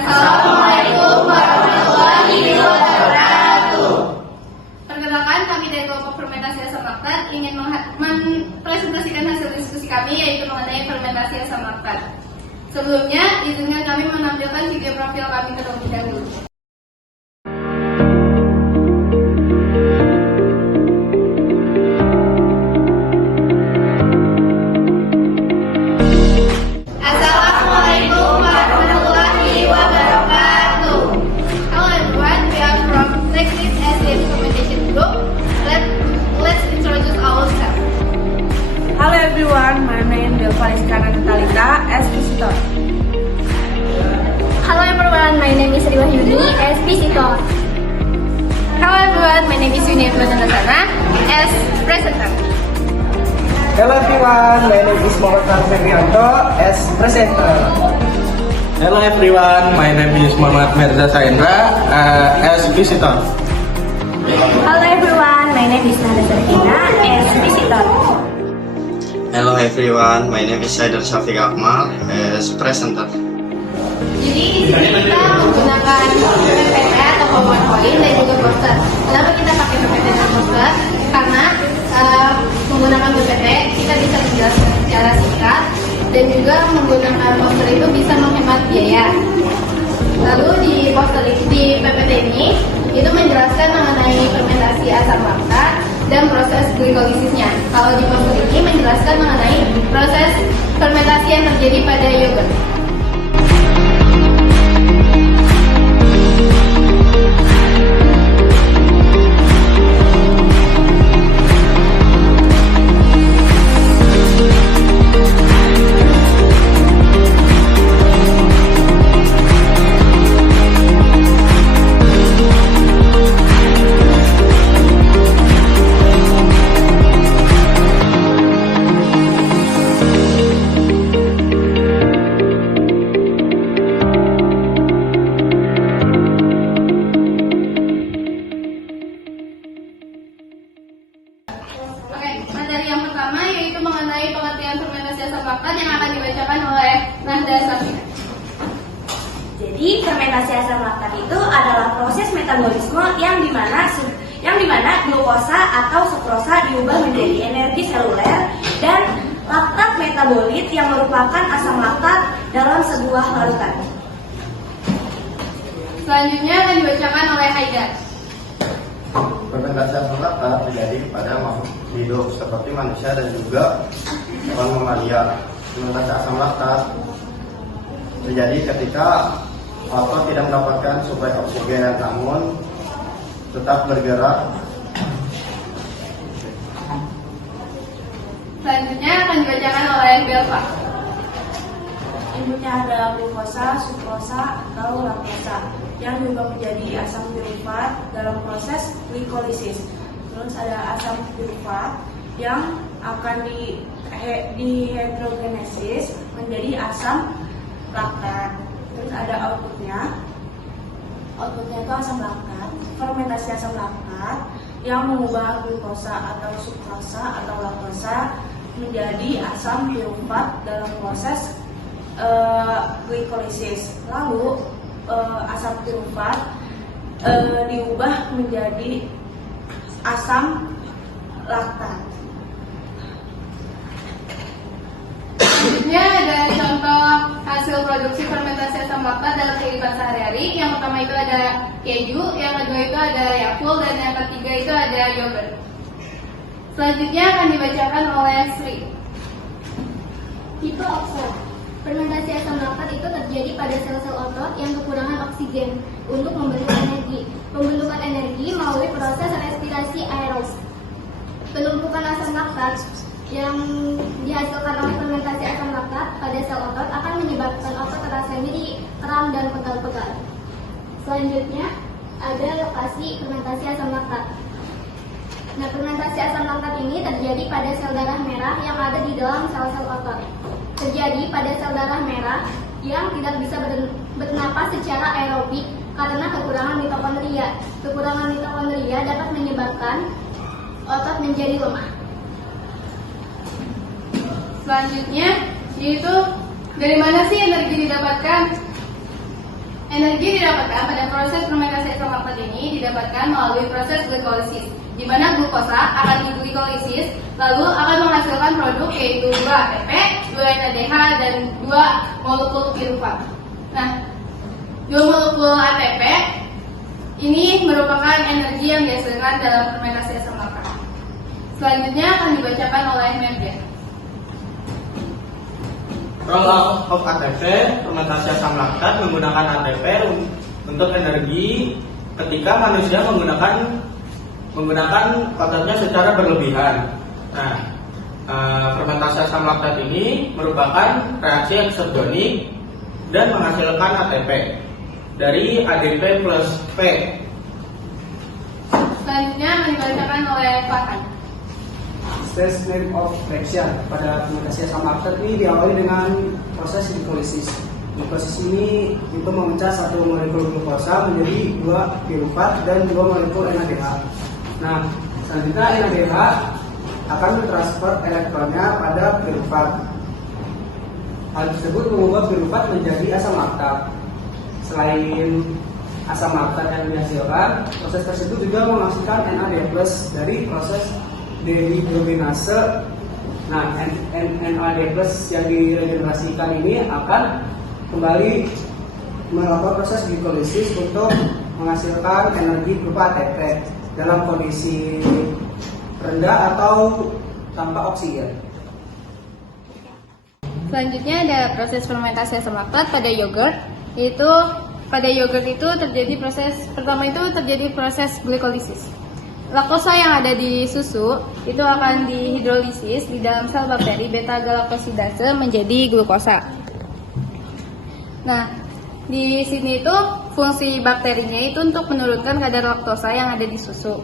Assalamualaikum warahmatullahi wabarakatuh. Perkenalkan, kami dari kelompok fermentasi asam laktat ingin mempresentasikan hasil diskusi kami, yaitu mengenai fermentasi asam laktat. Sebelumnya, izinkan kami menampilkan video profil kami terlebih dahulu. Assalamualaikum warahmatullahi wabarakatuh. Hello everyone, we are from Technic SDM Fermentation Group. Let's introduce ourselves. Halo everyone, my name is Delvariska Natalita as visitor. Hello everyone, my name is Riwahyuni as visitor. Hello everyone, my name is Yuni Badanasana as presenter. Hello everyone, my name is Muhammad Febrianto as presenter. Hello everyone, my name is Muhammad Mirza Saendra as visitor. Hello everyone, my name is Nada Sarkina as visitor. Hello everyone, my name is Saidar Syafiq Akmal as presenter. Jadi di sini kita menggunakan PPT atau PowerPoint dan juga poster. Kenapa kita pakai PPT dan poster? Karena menggunakan PPT kita bisa menjelaskan secara singkat dan juga menggunakan poster itu bisa menghemat biaya. Lalu di poster di PPT ini itu menjelaskan mengenai fermentasi asam laktat dan proses glikolisisnya. Kalau di poster ini menjelaskan mengenai proses fermentasi yang terjadi pada yogurt. Oke, materi yang pertama yaitu mengenai pengertian fermentasi asam laktat yang akan dibacakan oleh Nahda Safina. Jadi fermentasi asam laktat itu adalah proses metabolisme yang dimana glukosa atau sukrosa diubah menjadi energi seluler dan laktat metabolit yang merupakan asam laktat dalam sebuah larutan. Selanjutnya akan dibacakan oleh Haidar. Fermentasi asam laktat terjadi pada makhluk hidup seperti manusia dan juga hewan mamalia. Fermentasi asam laktat terjadi ketika otot tidak mendapatkan suplai oksigen namun tetap bergerak. Selanjutnya akan dibacakan oleh Belva. Inputnya ada glukosa, sukrosa, atau laktosa yang juga menjadi asam piruvat dalam proses glikolisis. Terus ada asam piruvat yang akan dihidrogenesis menjadi asam laktat. Terus ada outputnya itu asam laktat, fermentasi asam laktat yang mengubah glukosa atau sukrosa atau laktosa menjadi asam piruvat dalam proses glikolisis. Lalu asam piruvat diubah menjadi asam laktat. Selanjutnya ada contoh hasil produksi fermentasi asam laktat dalam kehidupan sehari-hari. Yang pertama itu ada keju, yang kedua itu ada Yakult, dan yang ketiga itu ada yogurt. Selanjutnya akan dibacakan oleh Sri. Tipe oxo. Fermentasi asam laktat itu terjadi pada sel-sel otot yang kekurangan oksigen untuk memberikan energi. Pembentukan energi melalui proses respirasi aerob. Penumpukan asam laktat yang dihasilkan oleh fermentasi asam laktat pada sel otot akan menyebabkan otot terasa nyeri, kram, dan pegal-pegal. Selanjutnya ada lokasi fermentasi asam laktat. Nah, fermentasi asam laktat ini terjadi pada sel darah merah yang ada di dalam sel-sel otot. Terjadi pada sel darah merah yang tidak bisa bernapas secara aerobik karena kekurangan mitokondria. Kekurangan mitokondria dapat menyebabkan otot menjadi lemah. Selanjutnya yaitu dari mana sih energi didapatkan? Energi didapatkan pada proses fermentasi asam laktat ini didapatkan melalui proses glikolisis, di mana glukosa akan diglikolisis lalu akan menghasilkan produk yaitu 2 ATP, 2 NADH, dan 2 molekul pirufat. Nah, 2 molekul ATP ini merupakan energi yang dihasilkan dalam fermentasi asam laktat. Selanjutnya akan dibacakan oleh Merja. Role of ATP, fermentasi asam laktat menggunakan ATP untuk energi ketika manusia menggunakan laktatnya secara berlebihan. Nah, fermentasi asam laktat ini merupakan reaksi eksogenik dan menghasilkan ATP dari ADP plus P. Selanjutnya dibacakan oleh Farhan. Statement of reaction pada fermentasi asam laktat ini diawali dengan proses glikolisis. Glikolisis ini itu memecah satu molekul glukosa menjadi 2 pirufat dan 2 molekul NADH. Nah, selanjutnya NADH akan mentransfer elektronnya pada pirufat. Hal tersebut mengubah pirufat menjadi asam laktat. Selain asam laktat yang dihasilkan, proses tersebut juga menghasilkan NAD+ dari proses dehidrogenase. Nah, NAD+ yang diregenerasikan ini akan kembali melakukan proses glikolisis untuk menghasilkan energi berupa ATP dalam kondisi rendah atau tanpa oksigen. Selanjutnya ada proses fermentasi asam laktat pada yogurt, yaitu pada yogurt itu terjadi proses glikolisis. Laktosa yang ada di susu itu akan dihidrolisis di dalam sel bakteri beta-galaktosidase menjadi glukosa. Nah, di sini itu fungsi bakterinya itu untuk menurunkan kadar laktosa yang ada di susu.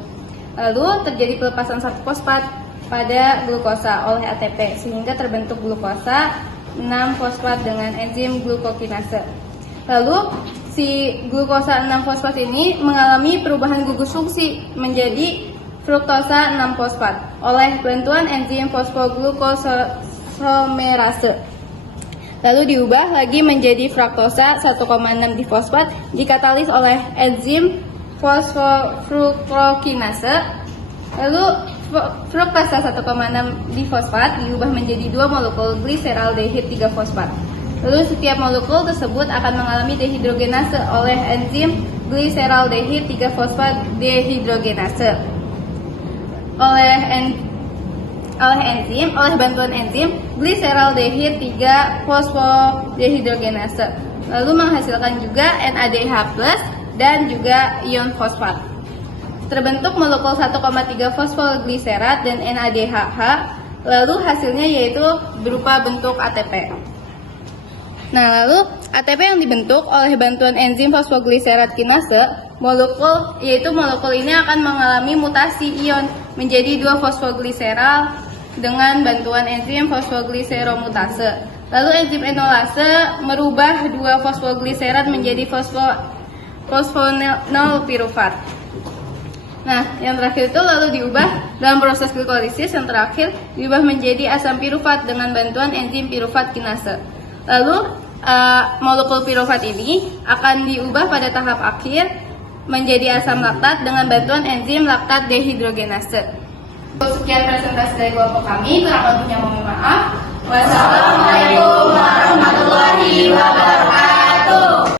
Lalu terjadi pelepasan satu fosfat pada glukosa oleh ATP sehingga terbentuk glukosa 6-fosfat dengan enzim glukokinase. Lalu si glukosa 6-fosfat ini mengalami perubahan gugus fungsi menjadi fruktosa 6-fosfat oleh bantuan enzim fosfoglukosamerase. Lalu diubah lagi menjadi fruktosa 1,6 difosfat dikatalis oleh enzim fosfofruktokinase. Lalu fruktosa 1,6 difosfat diubah menjadi 2 molekul gliseraldehid 3-fosfat. Lalu setiap molekul tersebut akan mengalami dehidrogenase oleh enzim gliseraldehid 3-fosfat dehidrogenase. Oleh bantuan enzim gliseraldehid 3-fosfodehidrogenase. Lalu menghasilkan juga NADH+ dan juga ion fosfat. Terbentuk molekul 1,3 fosfogliserat dan NADHH. Lalu hasilnya yaitu berupa bentuk ATP. Nah, lalu ATP yang dibentuk oleh bantuan enzim fosfogliserat kinase, molekul ini akan mengalami mutasi ion menjadi 2 fosfogliseral dengan bantuan enzim fosfogliseromutase. Lalu enzim enolase merubah 2 fosfogliserat menjadi fosfonol pirufat. Nah, yang terakhir itu lalu diubah dalam proses glikolisis yang terakhir diubah menjadi asam pirufat dengan bantuan enzim pirufat kinase. Lalu molekul pirufat ini akan diubah pada tahap akhir menjadi asam laktat dengan bantuan enzim laktat dehidrogenase. Sekian presentasi dari kelompok kami, kurang lebihnya mohon maaf. Wassalamualaikum warahmatullahi wabarakatuh.